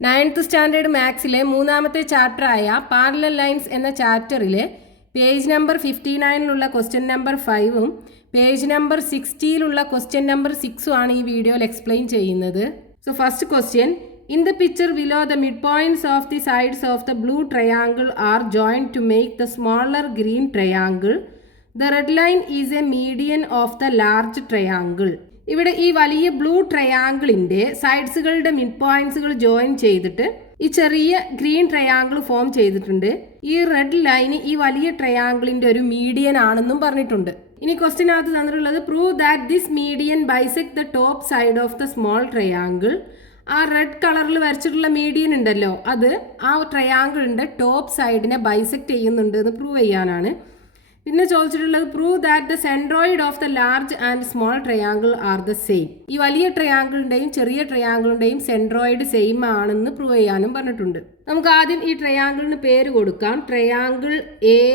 9th standard മാത്സിലെ മൂന്നാമത്തെ ചാപ്റ്ററായ parallel lines എന്ന ചാപ്റ്ററിലെ പേജ് നമ്പർ 59ലുള്ള ക്വസ്റ്റ്യൻ നമ്പർ 5ഉം പേജ് നമ്പർ 60ലുള്ള ക്വസ്റ്റ്യൻ നമ്പർ 6ഉം ആണ് ഈ വീഡിയോയിൽ എക്സ്പ്ലെയിൻ ചെയ്യുന്നത്. So first question, in the picture below the mid points of the sides of the blue triangle are joined to make the smaller green triangle. The red line is a median of the large triangle. ഇവിടെ ഈ വലിയ blue ട്രയാങ്കിളിൻ്റെ സൈഡ്സുകളുടെ mid പോയിന്റ്സുകൾ join ചെയ്തിട്ട് ഈ ചെറിയ green triangle form ചെയ്തിട്ടുണ്ട്. ഈ റെഡ് ലൈന് ഈ വലിയ ട്രയാങ്കിളിൻ്റെ ഒരു മീഡിയൻ ആണെന്നും പറഞ്ഞിട്ടുണ്ട്. ഇനി ക്വസ്റ്റ്യനകത്ത് തന്നിട്ടുള്ളത് prove that this median bisect the top side of the small triangle. ആ റെഡ് കളറിൽ വരച്ചിട്ടുള്ള മീഡിയൻ ഉണ്ടല്ലോ, അത് ആ ട്രയാങ്കിളിൻ്റെ ടോപ്പ് സൈഡിനെ ബൈസെക്ട് ചെയ്യുന്നുണ്ട് എന്ന് പ്രൂവ് ചെയ്യാനാണ്. പിന്നെ ചോദിച്ചിട്ടുള്ളത് prove that the centroid of the large and small triangle are the same. ഈ വലിയ ട്രയാങ്കിളിൻ്റെയും ചെറിയ ട്രയാങ്കിളിൻ്റെയും സെൻട്രോയിഡ് സെയിം ആണെന്ന് പ്രൂവ് ചെയ്യാനും പറഞ്ഞിട്ടുണ്ട്. നമുക്ക് ആദ്യം ഈ ട്രയാങ്കിളിന് പേര് കൊടുക്കാം. Triangle A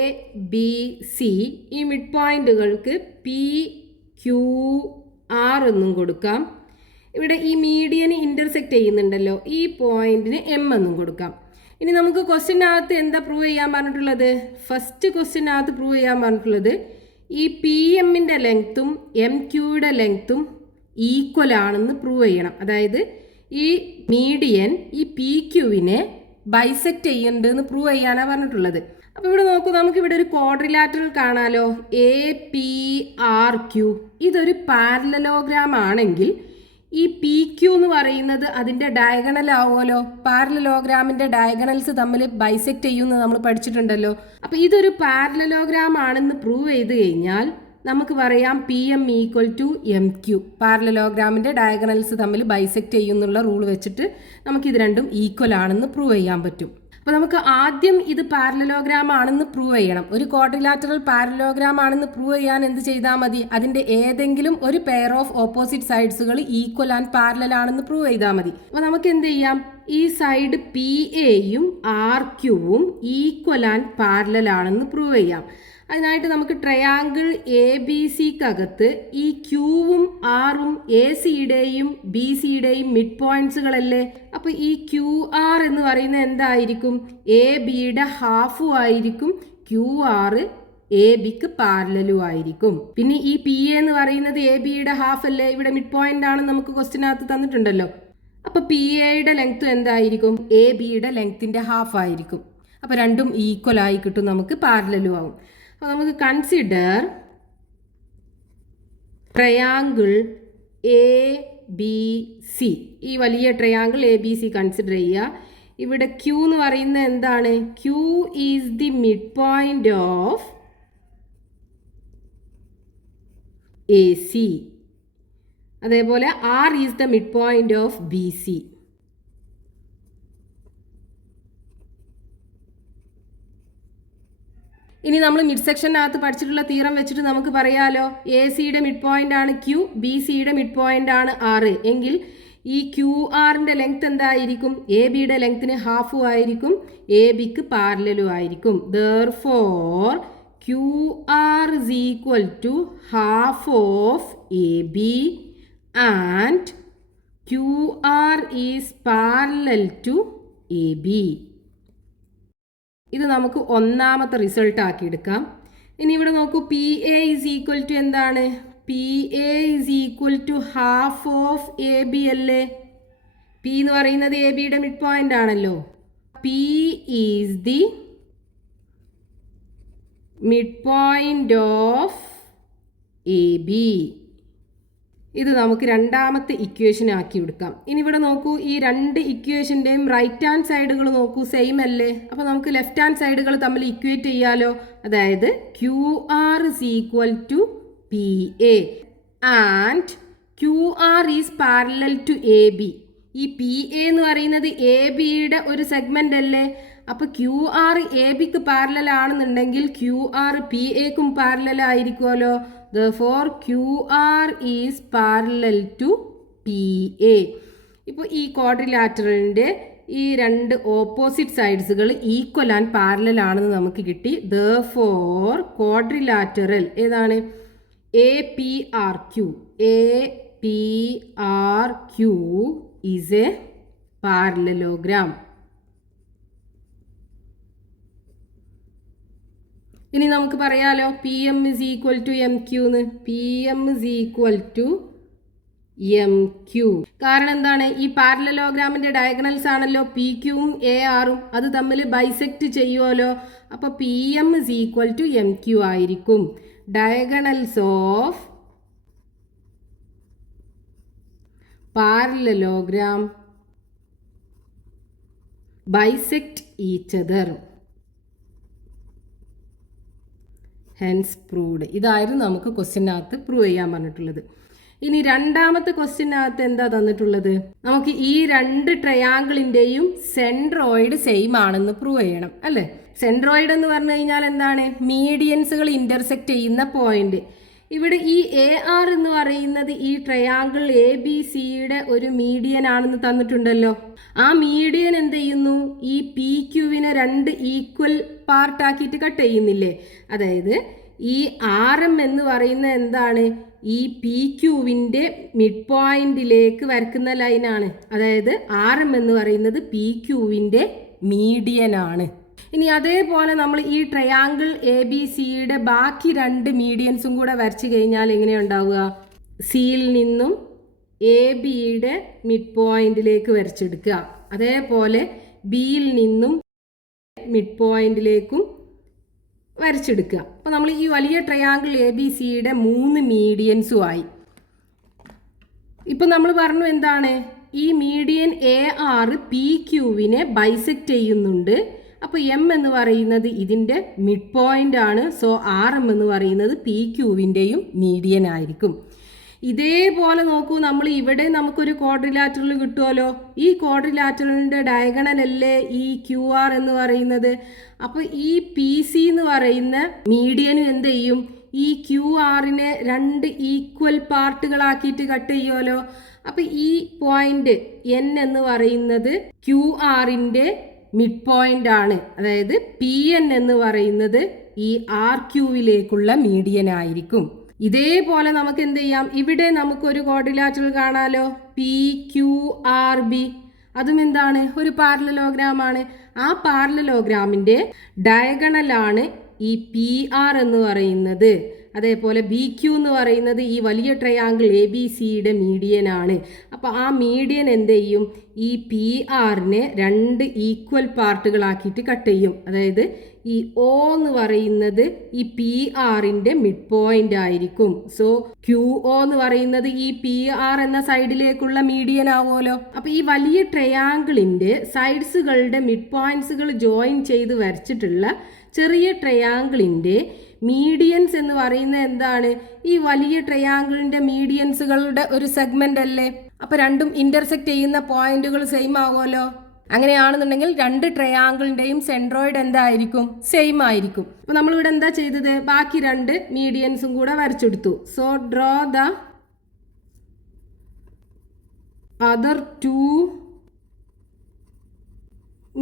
B C. ഈ മിഡ് പോയിന്റുകൾക്ക് പി ക്യു ആർ എന്നും കൊടുക്കാം. ഇവിടെ ഈ മീഡിയന് ഇന്റർസെക്റ്റ് ചെയ്യുന്നുണ്ടല്ലോ, ഈ പോയിന്റിന് എം എന്നും കൊടുക്കാം. ഇനി നമുക്ക് ക്വസ്റ്റ്യനകത്ത് എന്താ പ്രൂവ് ചെയ്യാൻ പറഞ്ഞിട്ടുള്ളത്? ഫസ്റ്റ് ക്വസ്റ്റ്യനകത്ത് പ്രൂവ് ചെയ്യാൻ പറഞ്ഞിട്ടുള്ളത് ഈ പി എമ്മിൻ്റെ ലെങ്ത്തും എം ക്യൂയുടെ ലെങ്ത്തും ഈക്വൽ ആണെന്ന് പ്രൂവ് ചെയ്യണം. അതായത് ഈ മീഡിയൻ ഈ പി ക്യൂവിനെ ബൈസെക്റ്റ് ചെയ്യുന്നുണ്ടെന്ന് പ്രൂവ് ചെയ്യാനാണ് പറഞ്ഞിട്ടുള്ളത്. അപ്പോൾ ഇവിടെ നോക്കൂ, നമുക്കിവിടെ ഒരു ക്വാഡ്രിലാറ്ററൽ കാണാലോ, എ പി ആർ ക്യൂ. ഇതൊരു പാരലലോഗ്രാം ആണെങ്കിൽ ഈ പി ക്യൂ എന്ന് പറയുന്നത് അതിൻ്റെ ഡയഗണൽ ആവുമല്ലോ. പാരലലോഗ്രാമിൻ്റെ ഡയഗണൽസ് തമ്മിൽ ബൈസെക്റ്റ് ചെയ്യുമെന്ന് നമ്മൾ പഠിച്ചിട്ടുണ്ടല്ലോ. അപ്പോൾ ഇതൊരു പാരലലോഗ്രാം ആണെന്ന് പ്രൂവ് ചെയ്ത് കഴിഞ്ഞാൽ നമുക്ക് പറയാം P M equal to M Q. പാരലലോഗ്രാമിൻ്റെ ഡയഗണൽസ് തമ്മിൽ ബൈസെക്റ്റ് ചെയ്യുന്നുള്ള റൂൾ വെച്ചിട്ട് നമുക്കിത് രണ്ടും ഈക്വൽ ആണെന്ന് പ്രൂവ് ചെയ്യാൻ പറ്റും. അപ്പോൾ നമുക്ക് ആദ്യം ഇത് പാരലലോഗ്രാം ആണെന്ന് പ്രൂവ് ചെയ്യണം. ഒരു ക്വാഡ്രിലാറ്ററൽ പാരലലോഗ്രാം ആണെന്ന് പ്രൂവ് ചെയ്യാൻ എന്ത് ചെയ്താൽ മതി? അതിൻ്റെ ഏതെങ്കിലും ഒരു പെയർ ഓഫ് ഓപ്പോസിറ്റ് സൈഡ്സുകൾ ഈക്വൽ ആൻഡ് പാരലൽ ആണെന്ന് പ്രൂവ് ചെയ്താൽ മതി. അപ്പോൾ നമുക്ക് എന്ത് ചെയ്യാം? ഈ സൈഡ് പി എയും ആർ ക്യൂവും ഈക്വൽ ആൻഡ് പാരലൽ ആണെന്ന് പ്രൂവ് ചെയ്യാം. അതിനായിട്ട് നമുക്ക് ട്രയാങ്കിൾ എ ബി സിക്കകത്ത് ഈ ക്യൂവും ആറും എ സിയുടെയും ബി സിയുടെയും മിഡ് പോയിന്റ്സുകളല്ലേ. അപ്പോൾ ഈ ക്യൂ ആർ എന്ന് പറയുന്നത് എന്തായിരിക്കും? എ ബിയുടെ ഹാഫും ആയിരിക്കും. ക്യൂ ആർ എ ബിക്ക് പാരലലും ആയിരിക്കും. പിന്നെ ഈ പി എ എന്ന് പറയുന്നത് എ ബിയുടെ ഹാഫ് അല്ലേ, ഇവിടെ മിഡ് പോയിന്റ് ആണെന്ന് നമുക്ക് ക്വസ്റ്റ്യനകത്ത് തന്നിട്ടുണ്ടല്ലോ. അപ്പോൾ പി എയുടെ ലെങ്ത്തും എന്തായിരിക്കും? എ ബിയുടെ ലെങ്ത്തിൻ്റെ ഹാഫ് ആയിരിക്കും. അപ്പോൾ രണ്ടും ഈക്വൽ ആയി കിട്ടും, നമുക്ക് പാരലലും ആവും. അപ്പോൾ നമുക്ക് consider triangle A B C. ഈ വലിയ triangle A B C consider ചെയ്യുക. ഇവിടെ ക്യൂ എന്ന് പറയുന്നത് എന്താണ്? Q is the mid point of A C. അതേപോലെ R is the mid point of B C. ഇനി നമ്മൾ മിഡ് സെക്ഷനകത്ത് പഠിച്ചിട്ടുള്ള തീറം വെച്ചിട്ട് നമുക്ക് പറയാലോ, എ സിയുടെ മിഡ് പോയിന്റ് ആണ് ക്യൂ, ബി സിയുടെ മിഡ് പോയിന്റ് ആണ് ആർ എങ്കിൽ ഈ ക്യൂ ആറിൻ്റെ ലെങ്ത് എന്തായിരിക്കും? എ ബിയുടെ ലെങ്ത്തിന് ഹാഫും ആയിരിക്കും, എ ബിക്ക് പാരലലും ആയിരിക്കും. Therefore Q R is equal to half of A B and Q R is parallel to A B. ഇത് നമുക്ക് ഒന്നാമത്തെ റിസൾട്ട് ആക്കി എടുക്കാം. ഇനി ഇവിടെ നോക്കൂ, P A is equal to എന്താണ്? P A is equal to half of A B അല്ലേ. പി എന്ന് പറയുന്നത് എ ബിയുടെ മിഡ് പോയിന്റ് ആണല്ലോ. P is the mid point of A B. ഇത് നമുക്ക് രണ്ടാമത്തെ ഇക്വേഷൻ ആക്കി എടുക്കാം. ഇനി ഇവിടെ നോക്കൂ, ഈ രണ്ട് ഇക്വേഷൻ്റെയും റൈറ്റ് ഹാൻഡ് സൈഡുകൾ നോക്കൂ, സെയിം അല്ലേ. അപ്പോൾ നമുക്ക് ലെഫ്റ്റ് ഹാൻഡ് സൈഡുകൾ തമ്മിൽ ഇക്വേറ്റ് ചെയ്യാലോ. അതായത് Q R is equal to P A and Q R is parallel to A B. ഈ പി എ എന്ന് പറയുന്നത് എ ബിയുടെ ഒരു സെഗ്മെൻ്റ് അല്ലേ. അപ്പോൾ ക്യൂ ആർ എ ബിക്ക് പാരലൽ ആണെന്നുണ്ടെങ്കിൽ ക്യൂ ആർ പി എക്കും പാരലൽ ആയിരിക്കുമല്ലോ. Therefore, QR is parallel to PA. ഇപ്പോൾ ഈ ക്വാഡ്രിലാറ്ററലിൻ്റെ ഈ രണ്ട് ഓപ്പോസിറ്റ് സൈഡ്സുകൾ ഈക്വൽ ആൻഡ് പാരലൽ ആണെന്ന് നമുക്ക് കിട്ടി. Therefore, ക്വാഡ്രിലാറ്ററൽ ഏതാണ്? A P R Q. A P R Q is a parallelogram. ഇനി നമുക്ക് പറയാലോ P M is equal to M Q എന്ന്. P M is equal to M Q. കാരണം എന്താണ്, ഈ പാരലലോഗ്രാമിന്റെ ഡയഗണൽസ് ആണല്ലോ പി ക്യൂവും എ ആറും, അത് തമ്മിൽ ബൈസെക്റ്റ് ചെയ്യുമല്ലോ. അപ്പോൾ P M is equal to M Q ആയിരിക്കും. Diagonals of parallelogram bisect each other. Hence proved. ഇതായിരുന്നു നമുക്ക് ക്വസ്റ്റ്യനകത്ത് പ്രൂവ് ചെയ്യാൻ പറഞ്ഞിട്ടുള്ളത്. ഇനി രണ്ടാമത്തെ ക്വസ്റ്റ്യനകത്ത് എന്താ തന്നിട്ടുള്ളത്, നമുക്ക് ഈ രണ്ട് ട്രയാങ്കിളിൻ്റെയും സെൻട്രോയിഡ് സെയിം ആണെന്ന് പ്രൂവ് ചെയ്യണം അല്ലേ. സെൻട്രോയിഡ് എന്ന് പറഞ്ഞു കഴിഞ്ഞാൽ എന്താണ്, മീഡിയൻസുകൾ ഇൻ്റർസെക്റ്റ് ചെയ്യുന്ന പോയിന്റ്. ഇവിടെ ഈ എ ആർ എന്ന് പറയുന്നത് ഈ ട്രയാങ്കിൾ എ ബി സിയുടെ ഒരു മീഡിയൻ ആണെന്ന് തന്നിട്ടുണ്ടല്ലോ. ആ മീഡിയൻ എന്ത് ചെയ്യുന്നു, ഈ പി ക്യൂവിനെ രണ്ട് ഈക്വൽ പാർട്ടാക്കിയിട്ട് കട്ട് ചെയ്യുന്നില്ലേ. അതായത് ഈ ആർ എം എന്ന് പറയുന്ന എന്താണ്, ഈ പി ക്യൂവിൻ്റെ മിഡ് പോയിന്റിലേക്ക് വരക്കുന്ന ലൈനാണ്. അതായത് ആർ എം എന്ന് പറയുന്നത് പി ക്യൂവിൻ്റെ മീഡിയൻ ആണ്. ഇനി അതേപോലെ നമ്മൾ ഈ ട്രയാങ്കിൾ എ ബി സിയുടെ ബാക്കി രണ്ട് മീഡിയൻസും കൂടെ വരച്ചു കഴിഞ്ഞാൽ എങ്ങനെയുണ്ടാവുക, സിയിൽ നിന്നും എ ബിയുടെ മിഡ് പോയിന്റിലേക്ക് വരച്ചെടുക്കുക. അതേപോലെ ബിയിൽ നിന്നും മിഡ് പോയിന്റിലേക്കും വരച്ചെടുക്കുക. അപ്പോൾ നമ്മൾ ഈ വലിയ ട്രയാങ്കിൾ എ ബി സിയുടെ 3 മീഡിയൻസും ആയി. ഇപ്പം നമ്മൾ പറഞ്ഞു എന്താണ്, ഈ മീഡിയൻ എ ആർ പി ക്യൂവിനെ ബൈസെക്റ്റ് ചെയ്യുന്നുണ്ട്. അപ്പോൾ എം എന്ന് പറയുന്നത് ഇതിൻ്റെ മിഡ് പോയിന്റ് ആണ്. സോ ആർ എം എന്ന് പറയുന്നത് പി ക്യൂവിൻ്റെയും മീഡിയൻ ആയിരിക്കും. ഇതേപോലെ നോക്കൂ, നമ്മൾ ഇവിടെ നമുക്കൊരു ക്വാഡ്രിലാറ്ററൽ കിട്ടുമല്ലോ. ഈ ക്വാഡ്രിലാറ്ററലിൻ്റെ ഡയഗണൽ അല്ലേ ഈ ക്യു ആർ എന്ന് പറയുന്നത്. അപ്പോൾ ഈ പി സി എന്ന് പറയുന്ന മീഡിയനും എന്ത് ചെയ്യും, ഈ ക്യു ആറിനെ രണ്ട് ഈക്വൽ പാർട്ടുകളാക്കിയിട്ട് കട്ട് ചെയ്യുമല്ലോ. അപ്പോൾ ഈ പോയിന്റ് എൻ എന്ന് പറയുന്നത് ക്യു ആറിൻ്റെ മിഡ് പോയിന്റ് ആണ്. അതായത് പി എൻ എന്ന് പറയുന്നത് ഈ ആർ ക്യൂവിലേക്കുള്ള മീഡിയൻ ആയിരിക്കും. ഇതേപോലെ നമുക്ക് എന്ത് ചെയ്യാം, ഇവിടെ നമുക്കൊരു ക്വാഡ്രിലാറ്ററൽ കാണാലോ, പി ക്യു ആർ ബി. അതും എന്താണ്, ഒരു പാരലലോഗ്രാം ആണ്. ആ പാരലലോഗ്രാമിൻ്റെ ഡയഗണലാണ് ഈ പി ആർ എന്ന് പറയുന്നത്. അതേപോലെ ബി ക്യു എന്ന് പറയുന്നത് ഈ വലിയ ട്രയാങ്കിൾ എ ബി സിയുടെ മീഡിയൻ ആണ്. അപ്പോൾ ആ മീഡിയൻ എന്ത് ചെയ്യും, ഈ പി ആറിനെ രണ്ട് ഈക്വൽ പാർട്ടുകളാക്കിയിട്ട് കട്ട് ചെയ്യും. അതായത് ഈ ഒ എന്ന് പറയുന്നത് ഈ പി ആറിൻ്റെ മിഡ് പോയിന്റ് ആയിരിക്കും. സോ ക്യു ഒ എന്ന് പറയുന്നത് ഈ പി ആർ എന്ന സൈഡിലേക്കുള്ള മീഡിയൻ ആവുമല്ലോ. അപ്പോൾ ഈ വലിയ ട്രയാങ്കിളിൻ്റെ സൈഡ്സുകളുടെ മിഡ് പോയിന്റ്സുകൾ ജോയിൻ ചെയ്ത് വരച്ചിട്ടുള്ള ചെറിയ ട്രയാങ്കിളിൻ്റെ മീഡിയൻസ് എന്ന് പറയുന്നത് എന്താണ്, ഈ വലിയ ട്രയാങ്കിളിൻ്റെ മീഡിയൻസുകളുടെ ഒരു സെഗ്മെന്റ് അല്ലേ. അപ്പോൾ രണ്ടും ഇന്റർസെക്റ്റ് ചെയ്യുന്ന പോയിന്റുകൾ സെയിം ആവുമല്ലോ. അങ്ങനെയാണെന്നുണ്ടെങ്കിൽ രണ്ട് ട്രയാങ്കിളിൻ്റെയും സെൻട്രോയിഡ് എന്തായിരിക്കും, സെയിം ആയിരിക്കും. അപ്പോൾ നമ്മളിവിടെ എന്താ ചെയ്തത്, ബാക്കി രണ്ട് മീഡിയൻസും കൂടെ വരച്ചെടുത്തു. So draw the other 2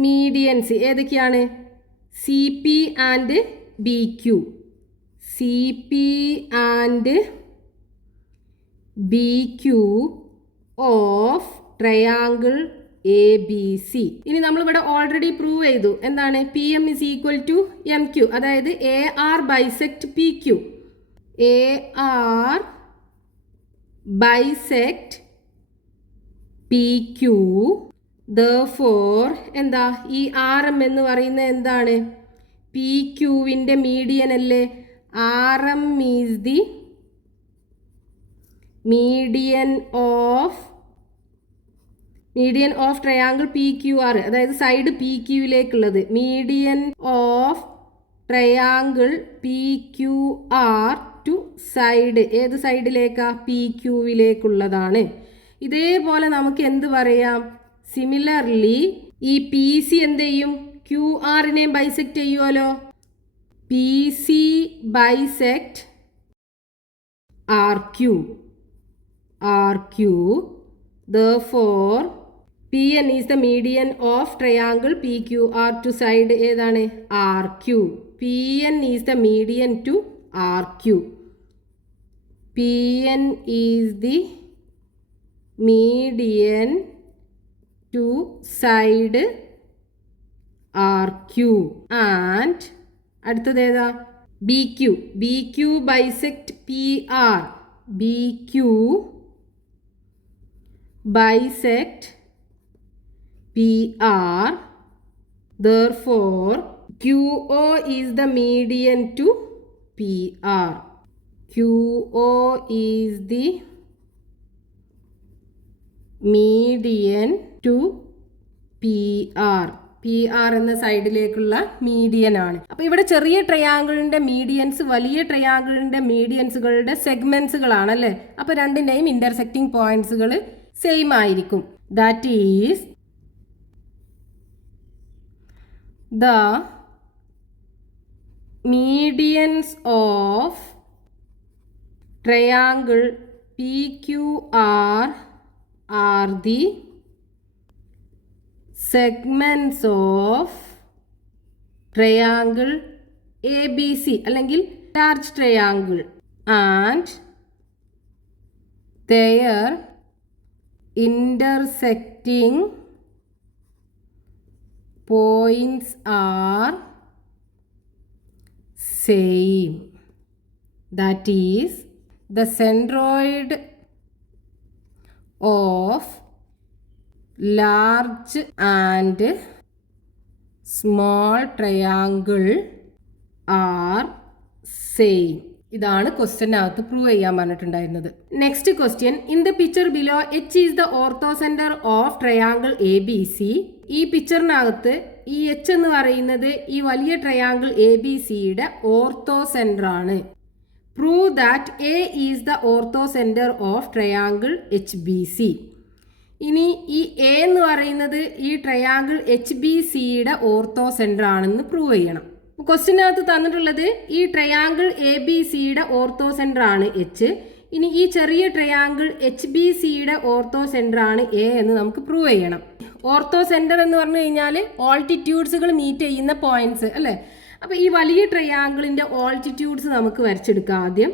medians. ഏതൊക്കെയാണ്, C P and B Q. C P and B Q of triangle A B C. ഇനി നമ്മളിവിടെ ഓൾറെഡി പ്രൂവ് ചെയ്തു എന്താണ്, P M is equal to M Q. അതായത് A R bisect P Q. A R bisect P Q. Therefore എന്താ, ഈ R M എന്ന് പറയുന്നത് എന്താണ്, പി ക്യൂവിൻ്റെ മീഡിയൻ അല്ലേ. R M is the median of triangle P Q R. അതായത് side P ക്യൂവിലേക്കുള്ളത്. Median of triangle P Q R to side. ഏത് സൈഡിലേക്കാ, പി ക്യൂവിലേക്കുള്ളതാണ്. ഇതേപോലെ നമുക്ക് എന്ത് പറയാം, സിമിലർലി ഈ പി സി എന്ത് ചെയ്യും, ക്യു ആറിനെ ബൈസെക്റ്റ് ചെയ്യുമല്ലോ. P C bisect R Q. Therefore Pn is the median of triangle PQR to side ഏതാണ്, RQ. Pn is the median to RQ. Pn is the median to side R Q and അടുത്തത് ഏതാ B Q bisect P R B Q bisect P R therefore QO is the median to PR. QO is the median to PR. PR എന്ന സൈഡിലേക്കുള്ള median ആണ്. അപ്പോൾ ഇവിടെ ചെറിയ ട്രയാങ്കിളിൻ്റെ medians വലിയ ട്രയാങ്കിളിൻ്റെ മീഡിയൻസുകളുടെ സെഗ്മെൻസുകളാണല്ലേ. അപ്പോൾ രണ്ടിൻ്റെയും ഇൻ്റർസെക്റ്റിംഗ് പോയിന്റ്സുകൾ സെയിം ആയിരിക്കും. That is the medians of triangle PQR are the segments of triangle ABC അല്ലെങ്കിൽ large triangle and their intersecting points are same. That is the centroid of large and small triangle are same. ഇതാണ് ക്വസ്റ്റ്യനകത്ത് prove ചെയ്യാൻ പറഞ്ഞിട്ടുണ്ടായിരുന്നത്. Next question, in the picture below H is the ortho centre of triangle A B C. ഈ പിക്ചറിനകത്ത് ഈ H എന്ന് പറയുന്നത് ഈ വലിയ triangle A B സിയുടെ ഓർത്തോ സെന്റർ ആണ്. Prove that A is the ortho centre of triangle H B C. ഇനി ഈ എ എന്ന് പറയുന്നത് ഈ ട്രയാങ്കിൾ എച്ച് ബി സിയുടെ ഓർത്തോ സെന്റർ ആണെന്ന് പ്രൂവ് ചെയ്യണം. ക്വസ്റ്റ്യനകത്ത് തന്നിട്ടുള്ളത് ഈ ട്രയാങ്കിൾ എ ബി സിയുടെ ഓർത്തോ സെന്റർ ആണ് എച്ച്. ഇനി ഈ ചെറിയ ട്രയാങ്കിൾ എച്ച് ബി സിയുടെ ഓർത്തോ സെന്റർ ആണ് എ എന്ന് നമുക്ക് പ്രൂവ് ചെയ്യണം. ഓർത്തോ സെന്റർ എന്ന് പറഞ്ഞു കഴിഞ്ഞാൽ ഓൾട്ടിറ്റ്യൂഡ്സുകൾ മീറ്റ് ചെയ്യുന്ന പോയിന്റ്സ് അല്ലേ. അപ്പോൾ ഈ വലിയ ട്രയാങ്കിളിന്റെ ഓൾട്ടിറ്റ്യൂഡ്സ് നമുക്ക് വരച്ചെടുക്കാം. ആദ്യം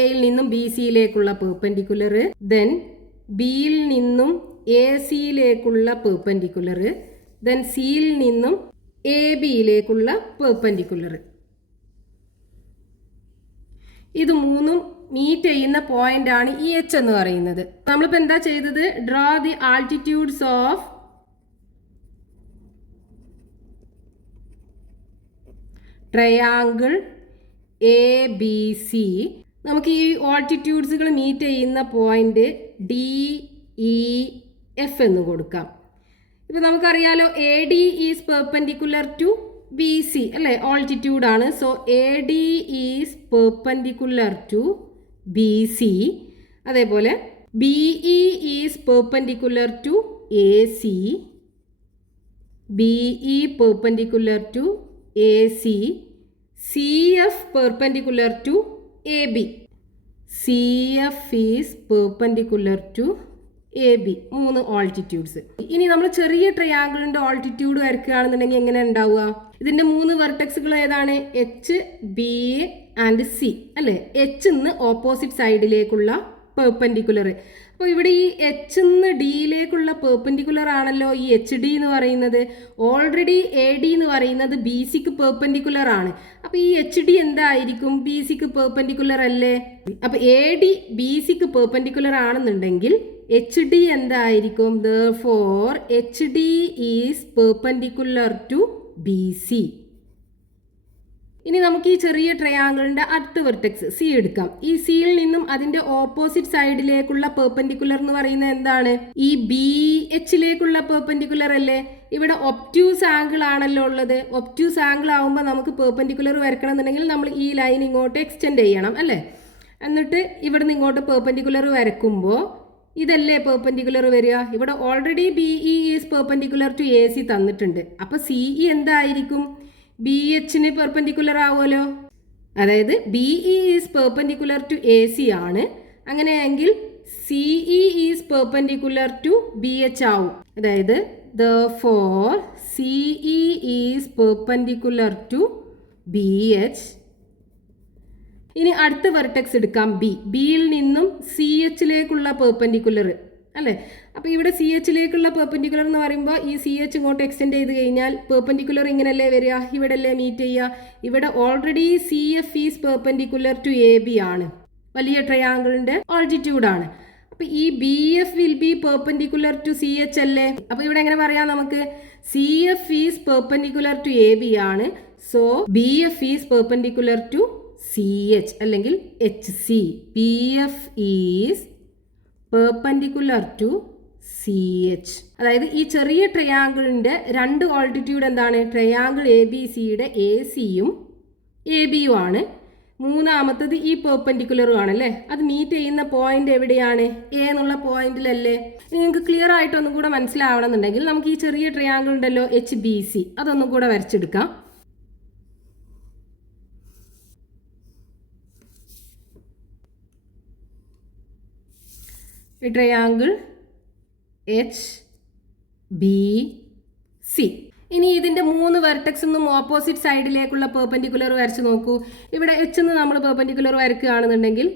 എയിൽ നിന്നും ബി സിയിലേക്കുള്ള പെർപെൻഡിക്കുലർ, ദെൻ ബിയിൽ നിന്നും എ സിയിലേക്കുള്ള പെർപെൻഡിക്കുലർ, ദെൻ സിയിൽ നിന്നും എ ബിയിലേക്കുള്ള പെർപെൻഡിക്കുലർ. ഇത് മൂന്നും മീറ്റ് ചെയ്യുന്ന പോയിന്റ് ആണ് ഈ എച്ച് എന്ന് പറയുന്നത്. നമ്മളിപ്പോൾ എന്താ ചെയ്തത്, draw the altitudes of triangle A B C. നമുക്ക് ഈ ആൾട്ടിറ്റ്യൂഡ്സുകൾ മീറ്റ് ചെയ്യുന്ന പോയിന്റ് ഡി ഇ എഫ് എന്ന് കൊടുക്കാം. ഇപ്പൊ നമുക്കറിയാലോ A D is perpendicular to B C അല്ലേ, ഓൾട്ടിറ്റ്യൂഡ് ആണ്. So A D is perpendicular to B C. അതേപോലെ B E is perpendicular to A C, B E perpendicular to A C, C F perpendicular to A B, C F is perpendicular to A B. 3 altitudes. ഇനി നമ്മൾ ചെറിയ ട്രയാങ്കിളിന്റെ altitude വരയ്ക്കുകയാണെന്നുണ്ടെങ്കിൽ എങ്ങനെ ഉണ്ടാവുക, ഇതിന്റെ 3 വെർട്ടെക്സുകൾ ഏതാണ്, H, B and C അല്ലേ. H നിന്ന് ഓപ്പോസിറ്റ് സൈഡിലേക്കുള്ള പെർപെൻഡിക്കുലർ. അപ്പോൾ ഇവിടെ ഈ എച്ച് നിന്ന് ഡിയിലേക്കുള്ള പെർപെൻഡിക്കുലർ ആണല്ലോ ഈ എച്ച് ഡി എന്ന് പറയുന്നത്. ഓൾറെഡി എ ഡി എന്ന് പറയുന്നത് ബി സിക്ക് പെർപെൻഡിക്കുലർ ആണ്. അപ്പോൾ ഈ എച്ച് ഡി എന്തായിരിക്കും, ബി സിക്ക് പെർപെൻഡിക്കുലർ അല്ലേ. അപ്പോൾ എ ഡി ബി സിക്ക് പെർപെൻഡിക്കുലർ ആണെന്നുണ്ടെങ്കിൽ എച്ച് ഡി എന്തായിരിക്കും, therefore H D is perpendicular to B C. ഇനി നമുക്ക് ഈ ചെറിയ ട്രയാങ്കിളിന്റെ അടുത്ത വെർട്ടെക്സ് സി എടുക്കാം. ഈ സിയിൽ നിന്നും അതിന്റെ ഓപ്പോസിറ്റ് സൈഡിലേക്കുള്ള പെർപെൻഡിക്കുലർ എന്ന് പറയുന്നത് എന്താണ്, ഈ ബി എച്ചിലേക്കുള്ള പെർപെൻഡിക്കുലർ അല്ലേ. ഇവിടെ ഒബ്റ്റ്യൂസ് ആംഗിൾ ആണല്ലോ ഉള്ളത്. ഒബ്റ്റ്യൂസ് ആംഗിൾ ആകുമ്പോൾ നമുക്ക് പെർപെൻഡിക്കുലർ വരക്കണം എന്നുണ്ടെങ്കിൽ നമ്മൾ ഈ ലൈൻ ഇങ്ങോട്ട് എക്സ്റ്റെൻഡ് ചെയ്യണം അല്ലേ. എന്നിട്ട് ഇവിടുന്ന് ഇങ്ങോട്ട് പെർപെൻഡിക്കുലർ വരക്കുമ്പോൾ ഇതല്ലേ പെർപെൻഡിക്കുലർ വരിക. ഇവിടെ already B E is perpendicular to A C തന്നിട്ടുണ്ട്. അപ്പോൾ സി ഇ എന്തായിരിക്കും, ബി എച്ചിന് പെർപെൻഡിക്കുലർ ആവുമല്ലോ. അതായത് B E is perpendicular to A C ആണ്. അങ്ങനെയെങ്കിൽ C E is perpendicular to B H ആവും. അതായത് therefore C E is perpendicular to B H. ഇനി അടുത്ത വെർട്ടെക്സ് എടുക്കാം ബിയിൽ നിന്നും സി എച്ചിലേക്കുള്ള പെർപെൻഡിക്കുലർ അല്ലേ. അപ്പോൾ ഇവിടെ സി എച്ചിലേക്കുള്ള പെർപെൻഡിക്കുലർ എന്ന് പറയുമ്പോൾ ഈ സി എച്ച് ഇങ്ങോട്ട് എക്സ്റ്റെൻഡ് ചെയ്ത് കഴിഞ്ഞാൽ പെർപെൻഡിക്കുലർ ഇങ്ങനെയല്ലേ വരിക, ഇവിടെ അല്ലേ മീറ്റ് ചെയ്യുക. ഇവിടെ already C F is perpendicular to A B ആണ്, വലിയ ട്രയാങ്കിളിൻ്റെ ഓൾട്ടിറ്റ്യൂഡാണ്. അപ്പോൾ ഈ B F will be perpendicular to C H അല്ലേ. അപ്പോൾ ഇവിടെ എങ്ങനെ പറയാം നമുക്ക്, C F is perpendicular to A B ആണ്. So B F is perpendicular to C H അല്ലെങ്കിൽ H C. P F is perpendicular to C H. അതായത് ഈ ചെറിയ ട്രയാങ്കിളിൻ്റെ രണ്ട് ഓൾട്ടിറ്റ്യൂഡ് എന്താണ്, ട്രയാങ്കിൾ എ ബി സിയുടെ എ സിയും എ ബിയും ആണ്. മൂന്നാമത്തത് ഈ പെർപെൻഡിക്കുലറും ആണല്ലേ. അത് മീറ്റ് ചെയ്യുന്ന പോയിന്റ് എവിടെയാണ്, എ എന്നുള്ള പോയിന്റിലല്ലേ. നിങ്ങൾക്ക് ക്ലിയർ ആയിട്ട് ഒന്നും കൂടെ മനസ്സിലാവണമെന്നുണ്ടെങ്കിൽ നമുക്ക് ഈ ചെറിയ ട്രയാങ്കിൾ ഉണ്ടല്ലോ എച്ച് ബി സി, അതൊന്നും കൂടെ വരച്ചെടുക്കാം. ഈ ട്രയാങ്കിൾ എച്ച് ബി സി. ഇനി ഇതിൻ്റെ 3 വെർട്ടെക്സ് നിന്നും ഓപ്പോസിറ്റ് സൈഡിലേക്കുള്ള പെർപെൻഡിക്കുലർ വരച്ച് നോക്കൂ. ഇവിടെ എച്ച് എന്ന് നമ്മൾ പെർപെൻഡിക്കുലർ വരയ്ക്കുകയാണെന്നുണ്ടെങ്കിൽ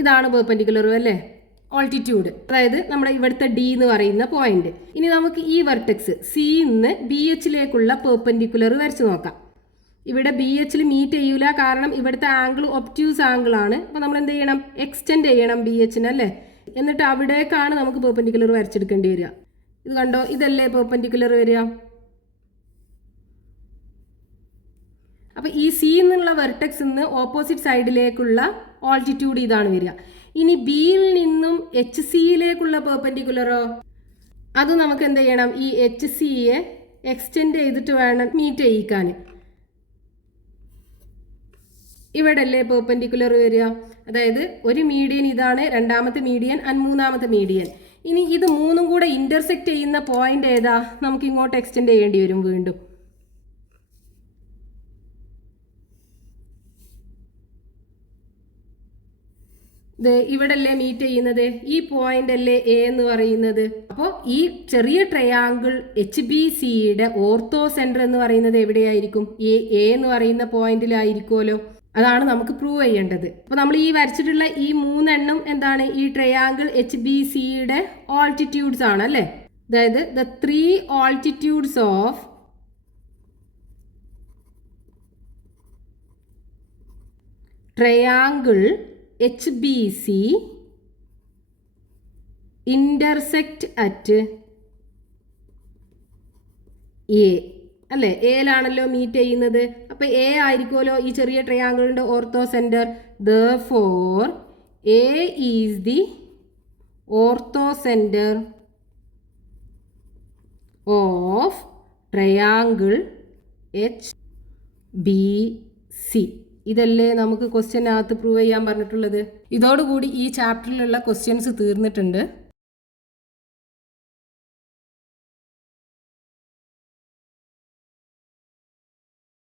ഇതാണ് പെർപെൻഡിക്കുലർ അല്ലേ, ഓൾട്ടിറ്റ്യൂഡ്. അതായത് നമ്മുടെ ഇവിടുത്തെ ഡി എന്ന് പറയുന്ന പോയിന്റ്. ഇനി നമുക്ക് ഈ വെർട്ടെക്സ് സി നിന്ന് ബി എച്ചിലേക്കുള്ള പെർപെൻഡിക്കുലർ വരച്ച് നോക്കാം. ഇവിടെ ബി എച്ചിൽ മീറ്റ് ചെയ്യൂല, കാരണം ഇവിടുത്തെ ആംഗിൾ ഒബ്റ്റ്യൂസ് ആംഗിൾ ആണ്. അപ്പോൾ നമ്മൾ എന്ത് ചെയ്യണം, എക്സ്റ്റെൻഡ് ചെയ്യണം ബി എച്ചിന് അല്ലേ. എന്നിട്ട് അവിടേക്കാണ് നമുക്ക് പെർപെൻഡിക്കുലർ വരച്ചെടുക്കേണ്ടി വരിക. ഇത് കണ്ടോ, ഇതല്ലേ പെർപെൻഡിക്കുലർ വരിക. അപ്പോൾ ഈ സി എന്നുള്ള വെർട്ടെക്സ് നിന്ന് ഓപ്പോസിറ്റ് സൈഡിലേക്കുള്ള ഓൾട്ടിറ്റ്യൂഡ് ഇതാണ് വരിക. ഇനി ബിയിൽ നിന്നും എച്ച് സിയിലേക്കുള്ള പെർപെൻഡിക്കുലറോ, അത് നമുക്ക് എന്ത് ചെയ്യണം, ഈ എച്ച് സിയെ എക്സ്റ്റെൻഡ് ചെയ്തിട്ട് വേണം മീറ്റ് ചെയ്യിക്കാൻ. ഇവിടെ അല്ലേ പെർപെൻഡിക്കുലർ വരിക. അതായത് ഒരു മീഡിയൻ ഇതാണ്, രണ്ടാമത്തെ മീഡിയൻ ആൻഡ് മൂന്നാമത്തെ മീഡിയൻ. ഇനി ഇത് മൂന്നും കൂടെ ഇന്റർസെക്റ്റ് ചെയ്യുന്ന പോയിന്റ് ഏതാ, നമുക്ക് ഇങ്ങോട്ട് എക്സ്റ്റെൻഡ് ചെയ്യേണ്ടി വരും വീണ്ടും. ഇവിടെ അല്ലേ മീറ്റ് ചെയ്യുന്നത്, ഈ പോയിന്റ് അല്ലേ എ എന്ന് പറയുന്നത്. അപ്പോൾ ഈ ചെറിയ ട്രയാങ്കിൾ എച്ച് ബി സിയുടെ ഓർത്തോ സെന്റർ എന്ന് പറയുന്നത് എവിടെയായിരിക്കും, എ എന്ന് പറയുന്ന പോയിന്റിലായിരിക്കുമല്ലോ. അതാണ് നമുക്ക് പ്രൂവ് ചെയ്യേണ്ടത്. അപ്പോൾ നമ്മൾ ഈ വരച്ചിട്ടുള്ള ഈ 3 എണ്ണം എന്താണ്, ഈ ട്രയാങ്കിൾ എച്ച് ബി സിയുടെ ഓൾട്ടിറ്റ്യൂഡ്സ് ആണ് അല്ലേ. അതായത് the 3 altitudes of triangle H B C intersect at A അല്ലേ. എയിലാണല്ലോ മീറ്റ് ചെയ്യുന്നത്. അപ്പോൾ എ ആയിരിക്കുമല്ലോ ഈ ചെറിയ ട്രയാങ്കിളിൻ്റെ orthocentre. Therefore A is the orthocentre of triangle H B C. ഇതല്ലേ നമുക്ക് ക്വസ്റ്റ്യനകത്ത് പ്രൂവ് ചെയ്യാൻ പറഞ്ഞിട്ടുള്ളത്. ഇതോടുകൂടി ഈ ചാപ്റ്ററിലുള്ള ക്വസ്റ്റ്യൻസ് തീർന്നിട്ടുണ്ട്.